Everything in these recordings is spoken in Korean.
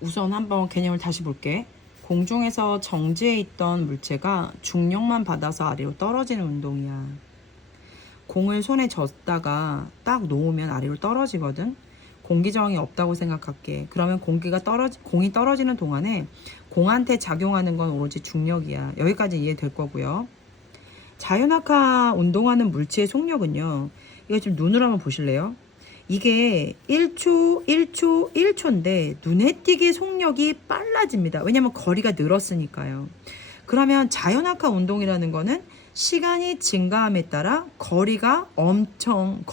우선 한번 개념을 다시 볼게. 공중에서 정지해 있던 물체가 중력만 받아서 아래로 떨어지는 운동이야. 공을 손에 쥐었다가 딱 놓으면 아래로 떨어지거든. 공기 저항이 없다고 생각할게. 그러면 공이 떨어지는 동안에 공한테 작용하는 건 오로지 중력이야. 여기까지 이해될 거고요. 자유낙하 운동하는 물체의 속력은요. 이거 좀 눈으로 한번 보실래요? 이게 1초, 1초, 1초인데 눈에 띄게 속력이 빨라집니다. 왜냐면 거리가 늘었으니까요. 그러면 자유낙하 운동이라는 거는 시간이 증가함에 따라 거리가 엄청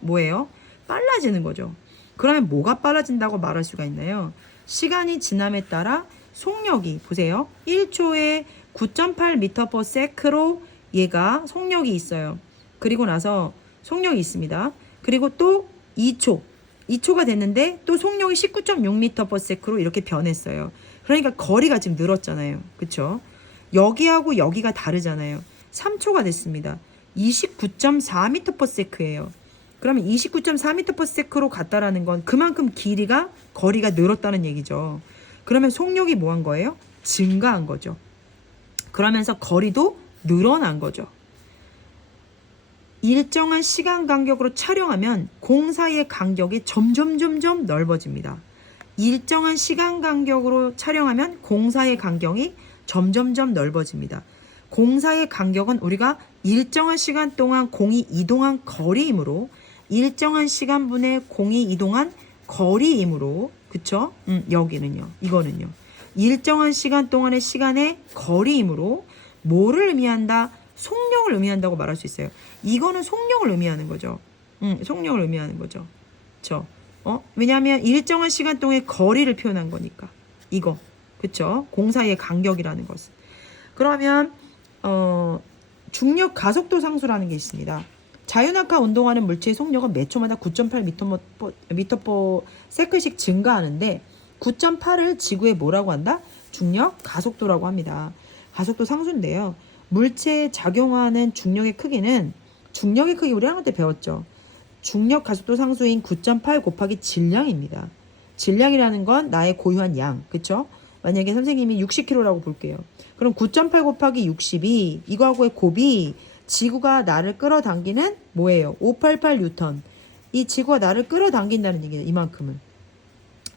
뭐예요? 빨라지는 거죠. 그러면 뭐가 빨라진다고 말할 수가 있나요? 시간이 지남에 따라 속력이 보세요. 1초에 9.8m/s로 얘가 속력이 있어요. 그리고 나서 속력이 있습니다. 그리고 또 2초가 됐는데 또 속력이 19.6m/s로 이렇게 변했어요. 그러니까 거리가 지금 늘었잖아요. 그쵸? 여기하고 여기가 다르잖아요. 3초가 됐습니다. 29.4m/s예요. 그러면 29.4m/s로 갔다라는 건 그만큼 거리가 늘었다는 얘기죠. 그러면 속력이 뭐 한 거예요? 증가한 거죠. 그러면서 거리도 늘어난 거죠. 일정한 시간 간격으로 촬영하면 공 사이의 간격이 점점 넓어집니다. 일정한 시간 간격으로 촬영하면 공 사이의 간격이 점점 넓어집니다. 공 사이의 간격은 우리가 일정한 시간 동안 공이 이동한 거리이므로 일정한 시간분의 공이 이동한 거리이므로 그쵸? 이거는요. 일정한 시간 동안의 시간의 거리이므로 뭐를 의미한다? 속력을 의미한다고 말할 수 있어요. 이거는 속력을 의미하는 거죠. 속력을 의미하는 거죠. 그쵸? 왜냐하면 일정한 시간 동안의 거리를 표현한 거니까. 이거. 그쵸? 공 사이의 간격이라는 것은. 그러면 중력 가속도 상수라는 게 있습니다. 자유낙하 운동하는 물체의 속력은 몇 초마다 9.8m/s씩 증가하는데 9.8을 지구에 뭐라고 한다? 중력 가속도라고 합니다. 가속도 상수인데요. 물체에 작용하는 중력의 크기 우리 학원 때 배웠죠. 중력 가속도 상수인 9.8 곱하기 질량입니다. 질량이라는 건 나의 고유한 양, 그쵸? 만약에 선생님이 60kg라고 볼게요. 그럼 9.8 곱하기 60이 이거하고의 곱이 지구가 나를 끌어당기는 뭐예요? 588뉴턴. 이 지구가 나를 끌어당긴다는 얘기예요. 이만큼을.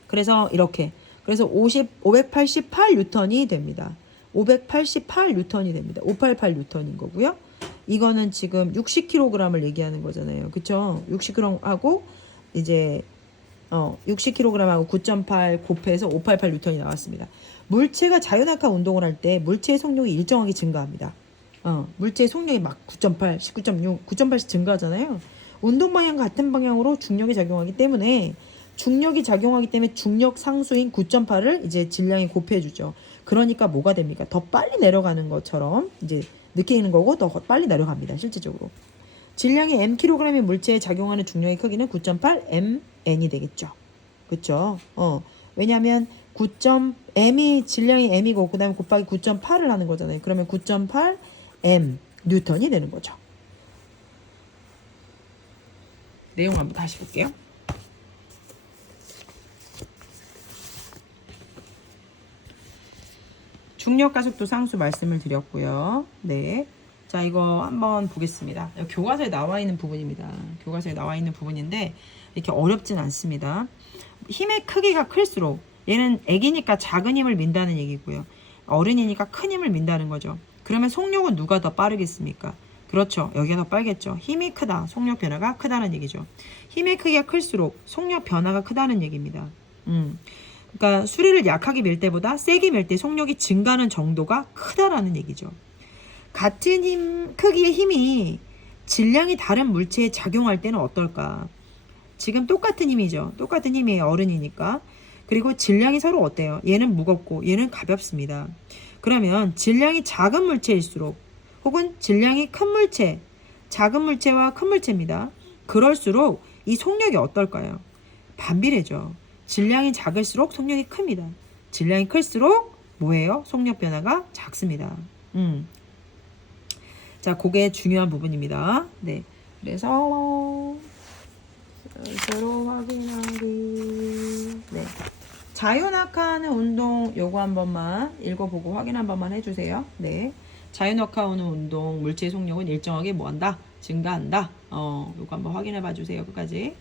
그래서 이렇게. 그래서 588뉴턴이 됩니다. 588뉴턴이 됩니다. 588뉴턴인 거고요. 이거는 지금 60kg을 얘기하는 거잖아요. 그쵸? 60kg하고 이제 60kg하고 9.8 곱해서 588뉴턴이 나왔습니다. 물체가 자유낙하 운동을 할 때 물체의 속력이 일정하게 증가합니다. 물체의 속력이 막 9.8, 19.6, 9.8씩 증가하잖아요. 운동 방향과 같은 방향으로 중력이 작용하기 때문에 중력 상수인 9.8을 이제 질량에 곱해주죠. 그러니까 뭐가 됩니까? 더 빨리 내려가는 것처럼 이제 느끼는 거고 더 빨리 내려갑니다. 실질적으로. 질량이 mkg의 물체에 작용하는 중력의 크기는 9.8 mn이 되겠죠. 그쵸? 왜냐면 질량이 m이고 그 다음에 곱하기 9.8을 하는 거잖아요. 그러면 9.8 m 뉴턴이 되는 거죠. 내용 한번 다시 볼게요. 중력 가속도 상수 말씀을 드렸고요. 네. 자, 이거 한번 보겠습니다. 교과서에 나와 있는 부분입니다. 교과서에 나와 있는 부분인데 이렇게 어렵진 않습니다. 힘의 크기가 클수록 얘는 애기니까 작은 힘을 민다는 얘기고요. 어른이니까 큰 힘을 민다는 거죠. 그러면 속력은 누가 더 빠르겠습니까? 그렇죠. 여기가 더 빠르겠죠. 힘이 크다. 속력 변화가 크다는 얘기죠. 힘의 크기가 클수록 속력 변화가 크다는 얘기입니다. 그러니까 수리를 약하게 밀 때보다 세게 밀 때 속력이 증가하는 정도가 크다라는 얘기죠. 같은 크기의 힘이 질량이 다른 물체에 작용할 때는 어떨까? 지금 똑같은 힘이죠. 똑같은 힘이에요. 어른이니까. 그리고 질량이 서로 어때요? 얘는 무겁고 얘는 가볍습니다. 그러면 질량이 작은 물체일수록 혹은 질량이 큰 물체, 작은 물체와 큰 물체입니다. 그럴수록 이 속력이 어떨까요? 반비례죠. 질량이 작을수록 속력이 큽니다. 질량이 클수록 뭐예요? 속력 변화가 작습니다. 자, 그게 중요한 부분입니다. 네. 그래서 서로 확인하기. 네. 자유낙하하는 운동 요거 한 번만 읽어보고 확인 한 번만 해주세요. 네. 자유낙하하는 운동 물체의 속력은 일정하게 뭐한다? 증가한다. 요거 한번 확인해 봐 주세요. 끝까지.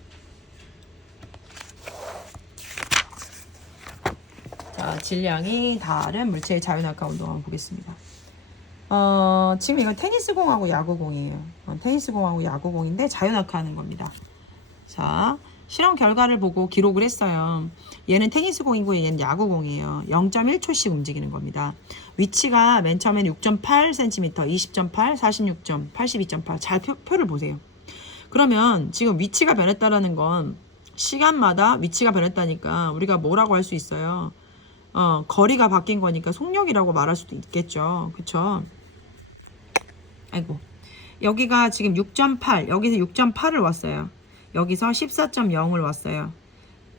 자, 질량이 다른 물체의 자유낙하 운동 한번 보겠습니다. 지금 이건 테니스공하고 야구공이에요. 테니스공하고 야구공인데 자유낙하하는 겁니다. 자, 실험 결과를 보고 기록을 했어요. 얘는 테니스공이고 얘는 야구공이에요. 0.1초씩 움직이는 겁니다. 위치가 맨 처음엔 6.8cm, 20.8, 46점, 82.8. 잘 표를 보세요. 그러면 지금 위치가 변했다라는 건 시간마다 위치가 변했다니까 우리가 뭐라고 할 수 있어요? 거리가 바뀐 거니까 속력이라고 말할 수도 있겠죠. 그쵸? 아이고. 여기가 지금 6.8, 여기서 6.8을 왔어요. 여기서 14.0을 왔어요.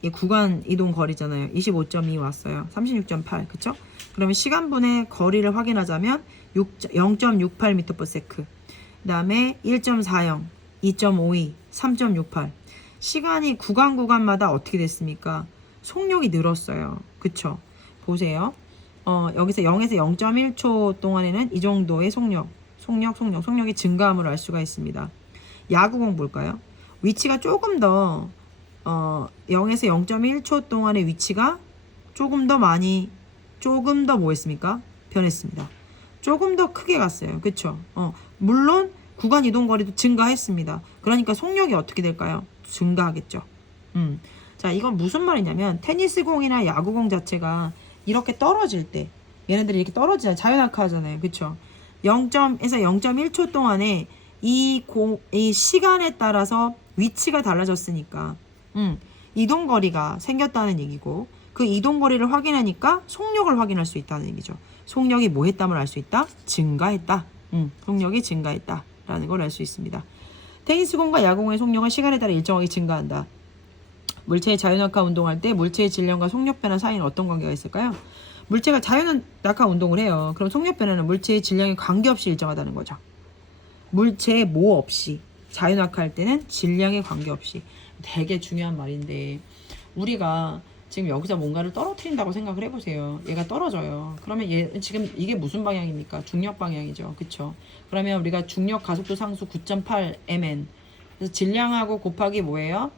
이 구간 이동 거리잖아요. 25.2 왔어요. 36.8. 그쵸? 그러면 시간분의 거리를 확인하자면 0.68m/s. 그 다음에 1.40, 2.52, 3.68. 시간이 구간마다 어떻게 됐습니까? 속력이 늘었어요. 그쵸? 보세요. 여기서 0에서 0.1초 동안에는 이 정도의 속력이 증가함을 알 수가 있습니다. 야구공 볼까요? 위치가 조금 더 0에서 0.1초 동안의 위치가 조금 더 뭐 했습니까? 변했습니다. 조금 더 크게 갔어요. 그쵸? 물론 구간 이동 거리도 증가했습니다. 그러니까 속력이 어떻게 될까요? 증가하겠죠. 자, 이건 무슨 말이냐면 테니스공이나 야구공 자체가 이렇게 떨어질 때 얘네들이 이렇게 떨어지잖아요. 자유낙하하잖아요. 그쵸? 0.에서 0.1초 동안에 이 시간에 따라서 위치가 달라졌으니까 이동거리가 생겼다는 얘기고 그 이동거리를 확인하니까 속력을 확인할 수 있다는 얘기죠. 속력이 뭐 했담을 알 수 있다? 증가했다. 속력이 증가했다라는 걸 알 수 있습니다. 테니스공과 야구공의 속력은 시간에 따라 일정하게 증가한다. 물체의 자유낙하 운동할 때 물체의 질량과 속력 변화 사이에는 어떤 관계가 있을까요? 물체가 자유낙하 운동을 해요. 그럼 속력 변화는 물체의 질량에 관계없이 일정하다는 거죠. 물체의 뭐 없이 자유낙하할 때는 질량에 관계없이. 되게 중요한 말인데 우리가 지금 여기서 뭔가를 떨어뜨린다고 생각을 해보세요. 얘가 떨어져요. 그러면 얘 지금 이게 무슨 방향입니까? 중력 방향이죠. 그쵸? 그러면 우리가 중력 가속도 상수 9.8 mn 그래서 질량하고 곱하기 뭐예요?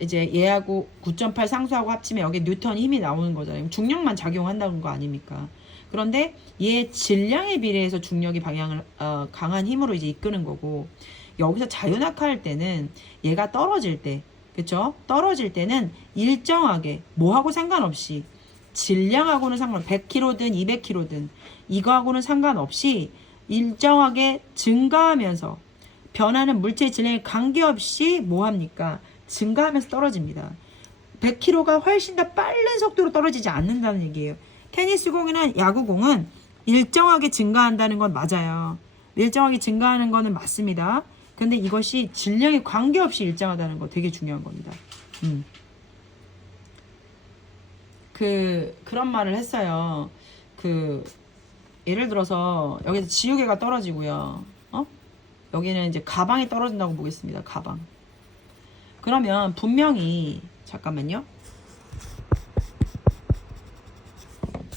이제 얘하고 9.8 상수하고 합치면 여기 뉴턴 힘이 나오는 거잖아요. 중력만 작용한다는 거 아닙니까? 그런데 얘 질량에 비례해서 중력이 방향을 강한 힘으로 이제 이끄는 거고 여기서 자유낙하할 때는 얘가 떨어질 때 그쵸? 떨어질 때는 일정하게 뭐하고 상관없이 질량하고는 상관없이 100kg든 200kg든 이거하고는 상관없이 일정하게 증가하면서 변하는 물체의 질량에 관계없이 뭐합니까? 증가하면서 떨어집니다. 100kg가 훨씬 더 빠른 속도로 떨어지지 않는다는 얘기예요. 테니스공이나 야구공은 일정하게 증가한다는 건 맞아요. 일정하게 증가하는 거는 맞습니다. 근데 이것이 질량에 관계없이 일정하다는 거 되게 중요한 겁니다. 그런 말을 했어요. 예를 들어서 여기서 지우개가 떨어지고요. 여기는 이제 가방이 떨어진다고 보겠습니다. 가방. 그러면 분명히 잠깐만요.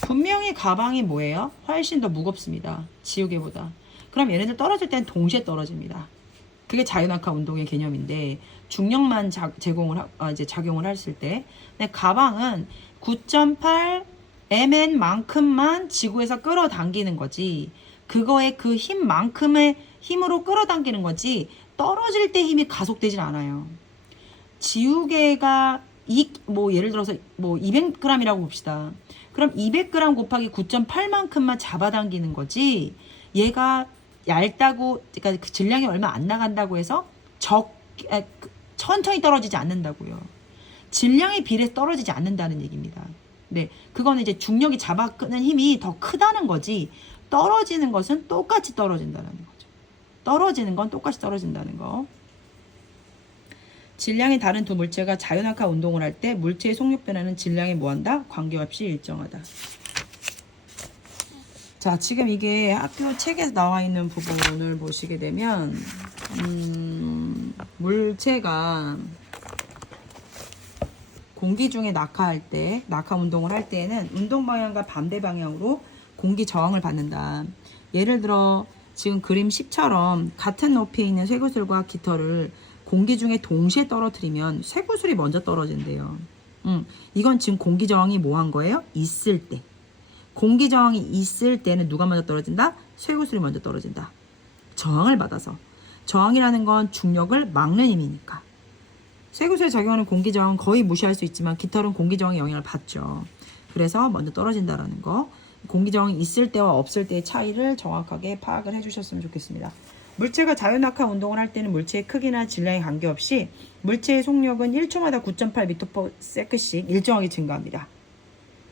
분명히 가방이 뭐예요? 훨씬 더 무겁습니다. 지우개보다. 그럼 얘네들 떨어질 땐 동시에 떨어집니다. 그게 자유낙하 운동의 개념인데 중력만 이제 작용을 했을 때, 근데 가방은 9.8 mn만큼만 지구에서 끌어당기는 거지. 그거의 그 힘만큼의 힘으로 끌어당기는 거지. 떨어질 때 힘이 가속되진 않아요. 지우개가 예를 들어서 200g이라고 봅시다. 그럼 200g 곱하기 9.8만큼만 잡아당기는 거지. 얘가 얇다고, 그러니까 그 질량이 얼마 안 나간다고 해서 천천히 떨어지지 않는다고요. 질량에 비례해서 떨어지지 않는다는 얘기입니다. 네, 그거는 이제 중력이 잡아끄는 힘이 더 크다는 거지. 떨어지는 것은 똑같이 떨어진다는 거죠. 떨어지는 건 똑같이 떨어진다는 거. 질량이 다른 두 물체가 자유낙하 운동을 할 때 물체의 속력 변화는 질량에 뭐한다? 관계없이 일정하다. 자, 지금 이게 학교 책에 나와 있는 부분을 보시게 되면 물체가 공기 중에 낙하할 때, 낙하 운동을 할 때에는 운동 방향과 반대 방향으로 공기 저항을 받는다. 예를 들어 지금 그림 10처럼 같은 높이에 있는 쇠구슬과 깃털을 공기 중에 동시에 떨어뜨리면 쇠구슬이 먼저 떨어진대요. 이건 지금 공기 저항이 뭐 한 거예요? 있을 때. 공기 저항이 있을 때는 누가 먼저 떨어진다? 쇠구슬이 먼저 떨어진다. 저항을 받아서. 저항이라는 건 중력을 막는 힘이니까. 쇠구슬에 적용하는 공기 저항은 거의 무시할 수 있지만 깃털은 공기 저항의 영향을 받죠. 그래서 먼저 떨어진다라는 거. 공기 저항이 있을 때와 없을 때의 차이를 정확하게 파악을 해주셨으면 좋겠습니다. 물체가 자유낙하 운동을 할 때는 물체의 크기나 질량에 관계없이 물체의 속력은 1초마다 9.8m/s씩 일정하게 증가합니다.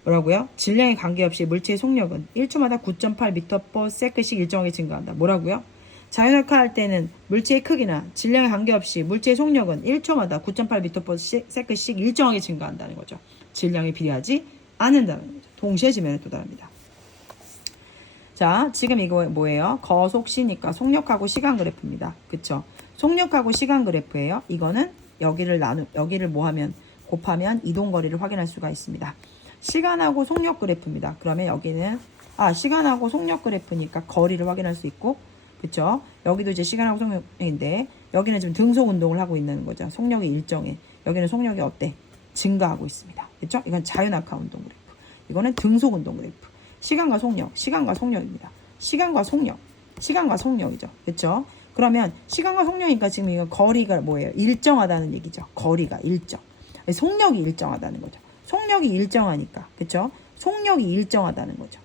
뭐라고요? 질량에 관계없이 물체의 속력은 1초마다 9.8m/s씩 일정하게 증가한다. 뭐라고요? 자유낙하 할 때는 물체의 크기나 질량에 관계없이 물체의 속력은 1초마다 9.8m/s씩 일정하게 증가한다는 거죠. 질량에 비례하지 않는다는 거죠. 동시에 지면에 도달합니다. 자, 지금 이거 뭐예요? 거속시니까 속력하고 시간 그래프입니다. 그쵸? 속력하고 시간 그래프예요. 이거는 여기를 뭐 하면 곱하면 이동 거리를 확인할 수가 있습니다. 시간하고 속력 그래프입니다. 그러면 여기는 시간하고 속력 그래프니까 거리를 확인할 수 있고, 그쵸? 여기도 이제 시간하고 속력인데 여기는 지금 등속 운동을 하고 있는 거죠. 속력이 일정해. 여기는 속력이 어때? 증가하고 있습니다. 그쵸? 이건 자유낙하 운동 그래프. 이거는 등속 운동 그래프. 시간과 속력입니다. 시간과 속력이죠. 그쵸? 그러면 시간과 속력이니까 지금 이거 거리가 뭐예요? 일정하다는 얘기죠. 거리가 일정. 속력이 일정하다는 거죠. 속력이 일정하니까. 그쵸? 속력이 일정하다는 거죠.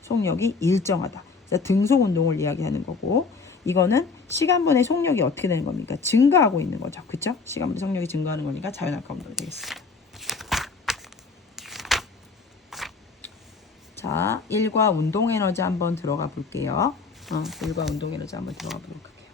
속력이 일정하다. 그래서 등속 운동을 이야기하는 거고, 이거는 시간분의 속력이 어떻게 되는 겁니까? 증가하고 있는 거죠. 그쵸? 시간분의 속력이 증가하는 거니까 자유낙하 운동이 되겠습니다. 자, 1과 운동 에너지 한번 들어가 볼게요. 1과 운동 에너지 한번 들어가 보도록 할게요.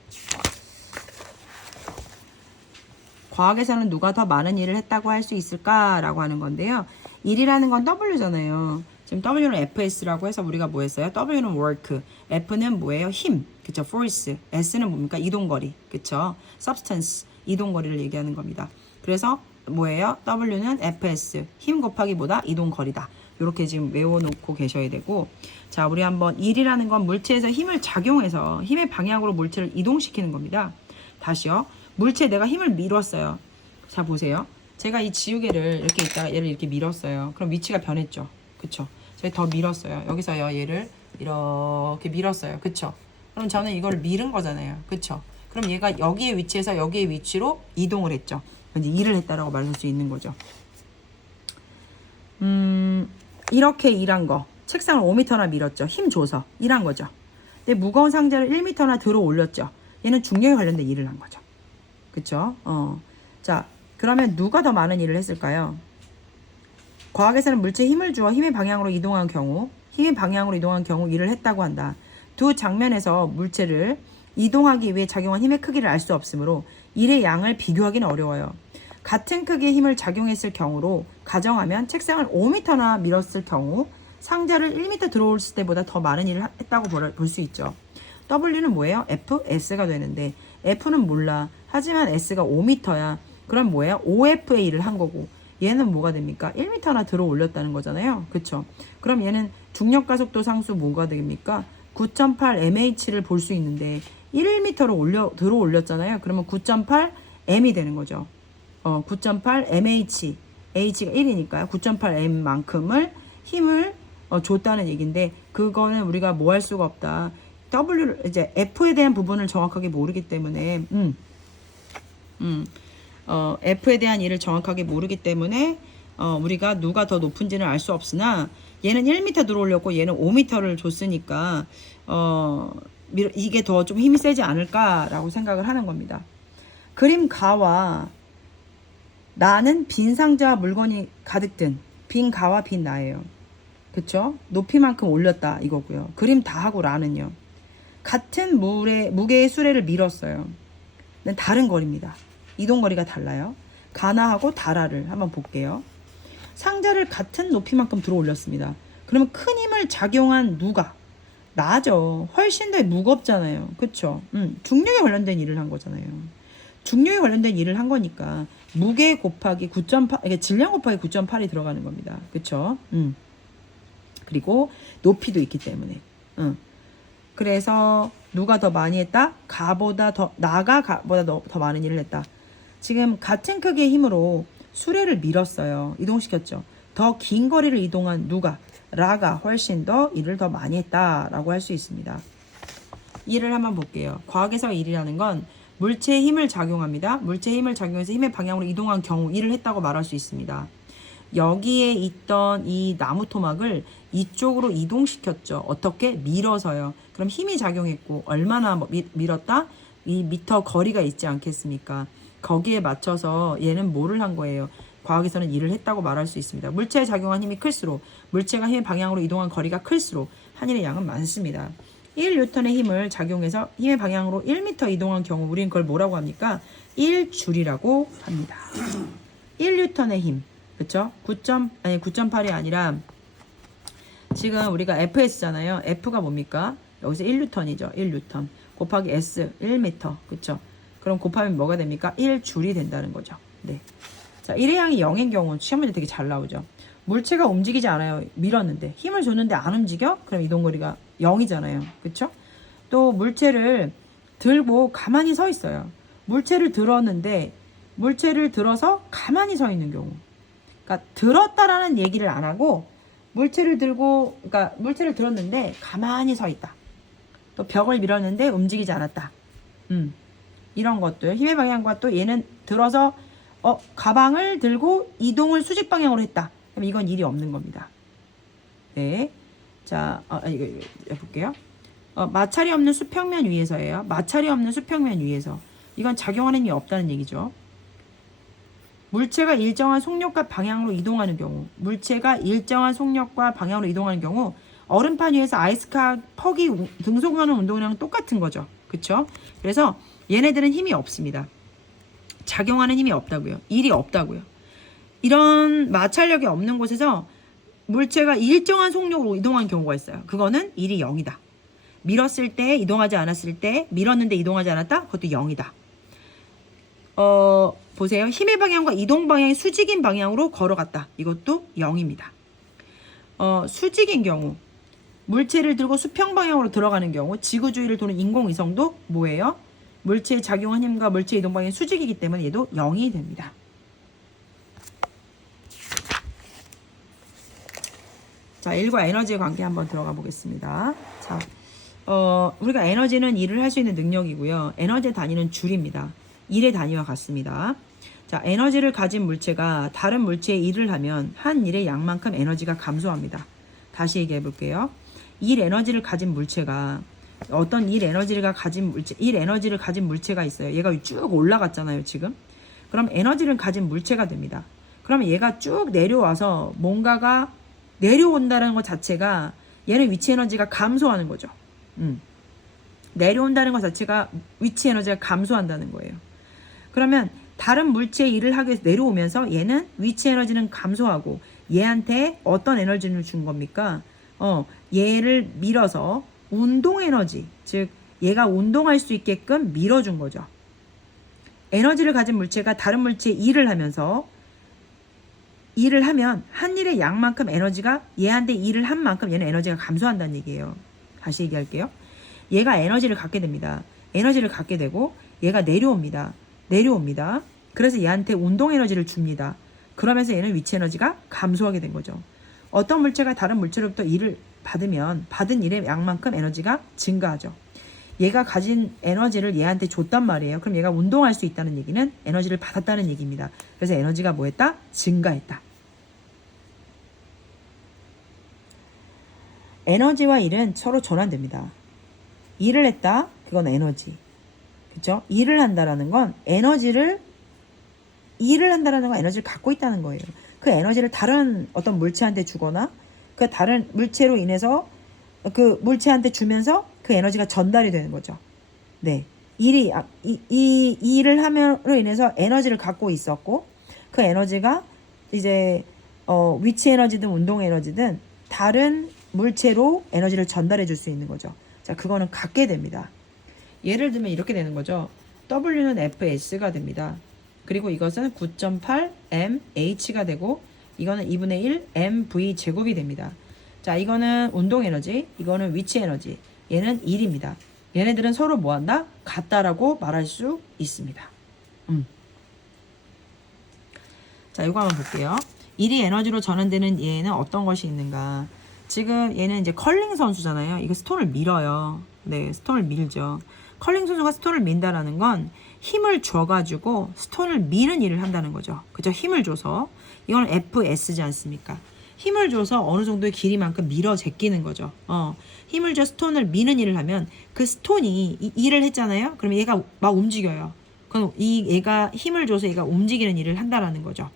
과학에서는 누가 더 많은 일을 했다고 할 수 있을까라고 하는 건데요. 일이라는 건 W잖아요. 지금 W는 FS라고 해서 우리가 뭐 했어요? W는 work, F는 뭐예요? 힘, 그쵸? force, S는 뭡니까? 이동거리, 그쵸? substance, 이동거리를 얘기하는 겁니다. 그래서 뭐예요? W는 FS, 힘 곱하기 뭐다? 이동거리다. 이렇게 지금 외워놓고 계셔야 되고, 자, 우리 한번 일이라는 건 물체에서 힘을 작용해서 힘의 방향으로 물체를 이동시키는 겁니다. 다시요. 물체에 내가 힘을 밀었어요. 자, 보세요. 제가 이 지우개를 이렇게 있다가 얘를 이렇게 밀었어요. 그럼 위치가 변했죠. 그쵸? 제가 더 밀었어요. 여기서요, 얘를 이렇게 밀었어요. 그쵸? 그럼 저는 이걸 밀은 거잖아요. 그쵸? 그럼 얘가 여기의 위치에서 여기의 위치로 이동을 했죠. 이제 일을 했다라고 말할 수 있는 거죠. 이렇게 일한 거. 책상을 5m나 밀었죠. 힘 줘서 일한 거죠. 근데 무거운 상자를 1m나 들어 올렸죠. 얘는 중력에 관련된 일을 한 거죠. 그쵸? 자, 그러면 누가 더 많은 일을 했을까요? 과학에서는 물체에 힘을 주어 힘의 방향으로 이동한 경우 일을 했다고 한다. 두 장면에서 물체를 이동하기 위해 작용한 힘의 크기를 알 수 없으므로 일의 양을 비교하기는 어려워요. 같은 크기의 힘을 작용했을 경우로 가정하면 책상을 5m나 밀었을 경우 상자를 1m 들어올 때보다 더 많은 일을 했다고 볼 수 있죠. W는 뭐예요? F, S가 되는데 F는 몰라. 하지만 S가 5m야. 그럼 뭐예요? 5F의 일을 한 거고 얘는 뭐가 됩니까? 1m나 들어 올렸다는 거잖아요. 그쵸? 그럼 얘는 중력가속도 상수 뭐가 됩니까? 9.8mh를 볼 수 있는데 1m로 들어 올렸잖아요. 그러면 9.8m이 되는 거죠. 9.8mh, h가 1이니까요. 9.8m만큼을 힘을 줬다는 얘기인데 그거는 우리가 뭐 할 수가 없다. W를 이제 F에 대한 부분을 정확하게 모르기 때문에 F에 대한 일을 정확하게 모르기 때문에 우리가 누가 더 높은지는 알 수 없으나 얘는 1m 들어올렸고 얘는 5m를 줬으니까 이게 더 좀 힘이 세지 않을까라고 생각을 하는 겁니다. 그림 가와 나는 빈 상자와 물건이 가득 든 빈 가와 빈 나예요. 그쵸? 높이만큼 올렸다 이거고요. 그림 다 하고 라는요. 같은 무게의 수레를 밀었어요. 근데 다른 거리입니다. 이동거리가 달라요. 가나하고 다라를 한번 볼게요. 상자를 같은 높이만큼 들어 올렸습니다. 그러면 큰 힘을 작용한 누가? 나죠. 훨씬 더 무겁잖아요. 그쵸? 중력에 관련된 일을 한 거잖아요. 중력에 관련된 일을 한 거니까 무게 곱하기 9.8, 이게 질량 곱하기 9.8이 들어가는 겁니다. 그쵸? 그리고 높이도 있기 때문에. 그래서 누가 더 많이 했다? 나가 가보다 더 많은 일을 했다. 지금 같은 크기의 힘으로 수레를 밀었어요. 이동시켰죠. 더 긴 거리를 이동한 누가? 라가 훨씬 더 일을 더 많이 했다라고 할 수 있습니다. 일을 한번 볼게요. 과학에서 일이라는 건 물체의 힘을 작용합니다. 물체의 힘을 작용해서 힘의 방향으로 이동한 경우 일을 했다고 말할 수 있습니다. 여기에 있던 이 나무 토막을 이쪽으로 이동시켰죠. 어떻게? 밀어서요. 그럼 힘이 작용했고 얼마나 밀었다? 이 미터 거리가 있지 않겠습니까? 거기에 맞춰서 얘는 뭐를 한 거예요? 과학에서는 일을 했다고 말할 수 있습니다. 물체에 작용한 힘이 클수록 물체가 힘의 방향으로 이동한 거리가 클수록 한 일의 양은 많습니다. 1N의 힘을 작용해서 힘의 방향으로 1m 이동한 경우 우리는 그걸 뭐라고 합니까? 1줄이라고 합니다. 1N의 힘. 그쵸? 9.8이 아니라 지금 우리가 FS잖아요. F가 뭡니까? 여기서 1N이죠. 1N. 곱하기 S 1m. 그쵸? 그럼 곱하면 뭐가 됩니까? 1줄이 된다는 거죠. 네. 자, 1의 양이 0인 경우 시험 문제 되게 잘 나오죠. 물체가 움직이지 않아요. 밀었는데. 힘을 줬는데 안 움직여? 그럼 이동거리가 0이잖아요. 그쵸? 또 물체를 들고 가만히 서 있어요. 물체를 들었는데 물체를 들어서 가만히 서 있는 경우. 그러니까 들었다라는 얘기를 안 하고 물체를 들었는데 가만히 서 있다. 또 벽을 밀었는데 움직이지 않았다. 이런 것들. 힘의 방향과 또 얘는 들어서 가방을 들고 이동을 수직 방향으로 했다. 그럼 이건 일이 없는 겁니다. 네. 자, 이거 해볼게요. 마찰이 없는 수평면 위에서예요. 마찰이 없는 수평면 위에서. 이건 작용하는 힘이 없다는 얘기죠. 물체가 일정한 속력과 방향으로 이동하는 경우, 얼음판 위에서 아이스카 퍽이 등속하는 운동이랑 똑같은 거죠. 그쵸? 그래서 얘네들은 힘이 없습니다. 작용하는 힘이 없다고요. 일이 없다고요. 이런 마찰력이 없는 곳에서 물체가 일정한 속력으로 이동한 경우가 있어요. 그거는 일이 0이다. 밀었을 때 이동하지 않았을 때, 밀었는데 이동하지 않았다? 그것도 0이다. 보세요. 힘의 방향과 이동 방향이 수직인 방향으로 걸어갔다. 이것도 0입니다. 수직인 경우, 물체를 들고 수평 방향으로 들어가는 경우, 지구 주위를 도는 인공위성도 뭐예요? 물체의 작용한 힘과 물체의 이동 방향이 수직이기 때문에 얘도 0이 됩니다. 자, 일과 에너지의 관계 한번 들어가 보겠습니다. 자, 우리가 에너지는 일을 할 수 있는 능력이고요. 에너지의 단위는 줄입니다. 일의 단위와 같습니다. 자, 에너지를 가진 물체가 다른 물체의 일을 하면 한 일의 양만큼 에너지가 감소합니다. 다시 얘기해 볼게요. 일 에너지를 가진 물체가 어떤 일 에너지를 가진 물체가 있어요. 얘가 쭉 올라갔잖아요, 지금. 그럼 에너지를 가진 물체가 됩니다. 그러면 얘가 쭉 내려와서 뭔가가 내려온다는 것 자체가 얘는 위치 에너지가 감소하는 거죠. 내려온다는 것 자체가 위치 에너지가 감소한다는 거예요. 그러면 다른 물체의 일을 하기 위해서 내려오면서 얘는 위치 에너지는 감소하고 얘한테 어떤 에너지를 준 겁니까? 얘를 밀어서 운동 에너지, 즉 얘가 운동할 수 있게끔 밀어준 거죠. 에너지를 가진 물체가 다른 물체의 일을 하면 한 일의 양만큼 에너지가 얘한테 일을 한 만큼 얘는 에너지가 감소한다는 얘기예요. 다시 얘기할게요. 얘가 에너지를 갖게 됩니다. 에너지를 갖게 되고 얘가 내려옵니다. 그래서 얘한테 운동 에너지를 줍니다. 그러면서 얘는 위치 에너지가 감소하게 된 거죠. 어떤 물체가 다른 물체로부터 일을 받으면 받은 일의 양만큼 에너지가 증가하죠. 얘가 가진 에너지를 얘한테 줬단 말이에요. 그럼 얘가 운동할 수 있다는 얘기는 에너지를 받았다는 얘기입니다. 그래서 에너지가 뭐했다? 증가했다. 에너지와 일은 서로 전환됩니다. 일을 했다. 그건 에너지. 그렇죠? 일을 한다는 건 에너지를 갖고 있다는 거예요. 그 에너지를 다른 어떤 물체한테 주거나 그 다른 물체로 인해서 그 물체한테 주면서 그 에너지가 전달이 되는 거죠. 네. 이 일을 함으로 인해서 에너지를 갖고 있었고 그 에너지가 이제 위치 에너지든 운동 에너지든 다른 물체로 에너지를 전달해 줄 수 있는 거죠. 자, 그거는 갖게 됩니다. 예를 들면 이렇게 되는 거죠. W는 FS가 됩니다. 그리고 이것은 9.8 mH가 되고 이거는 2분의 1 mv 제곱이 됩니다. 자, 이거는 운동 에너지, 이거는 위치 에너지. 얘는 1입니다. 얘네들은 서로 뭐한다? 같다라고 말할 수 있습니다. 자, 이거 한번 볼게요. 1이 에너지로 전환되는 얘는 어떤 것이 있는가? 지금 얘는 이제 컬링 선수잖아요. 이거 스톤을 밀어요. 네, 스톤을 밀죠. 컬링 선수가 스톤을 민다라는 건 힘을 줘가지고 스톤을 미는 일을 한다는 거죠. 그죠? 힘을 줘서. 이건 FS지 않습니까? 힘을 줘서 어느 정도의 길이만큼 밀어 제끼는 거죠. 힘을 줘 스톤을 미는 일을 하면 그 스톤이 이 일을 했잖아요. 그러면 얘가 막 움직여요. 그럼 이 얘가 힘을 줘서 얘가 움직이는 일을 한다라는 거죠.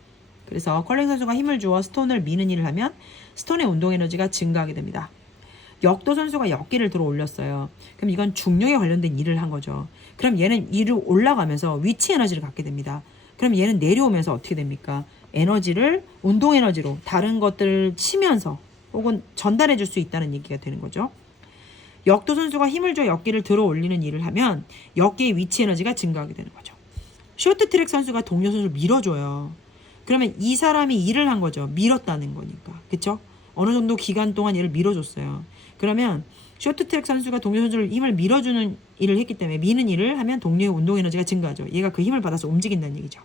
그래서 컬링 선수가 힘을 주어 스톤을 미는 일을 하면 스톤의 운동 에너지가 증가하게 됩니다. 역도 선수가 역기를 들어 올렸어요. 그럼 이건 중력에 관련된 일을 한 거죠. 그럼 얘는 위로 올라가면서 위치 에너지를 갖게 됩니다. 그럼 얘는 내려오면서 어떻게 됩니까? 에너지를 운동 에너지로 다른 것들을 치면서 혹은 전달해 줄 수 있다는 얘기가 되는 거죠. 역도 선수가 힘을 줘 역기를 들어 올리는 일을 하면 역기의 위치 에너지가 증가하게 되는 거죠. 쇼트트랙 선수가 동료 선수를 밀어줘요. 그러면 이 사람이 일을 한 거죠. 밀었다는 거니까. 그쵸? 어느 정도 기간 동안 얘를 밀어줬어요. 그러면 쇼트트랙 선수가 동료 선수를 힘을 밀어주는 일을 했기 때문에 미는 일을 하면 동료의 운동 에너지가 증가하죠. 얘가 그 힘을 받아서 움직인다는 얘기죠.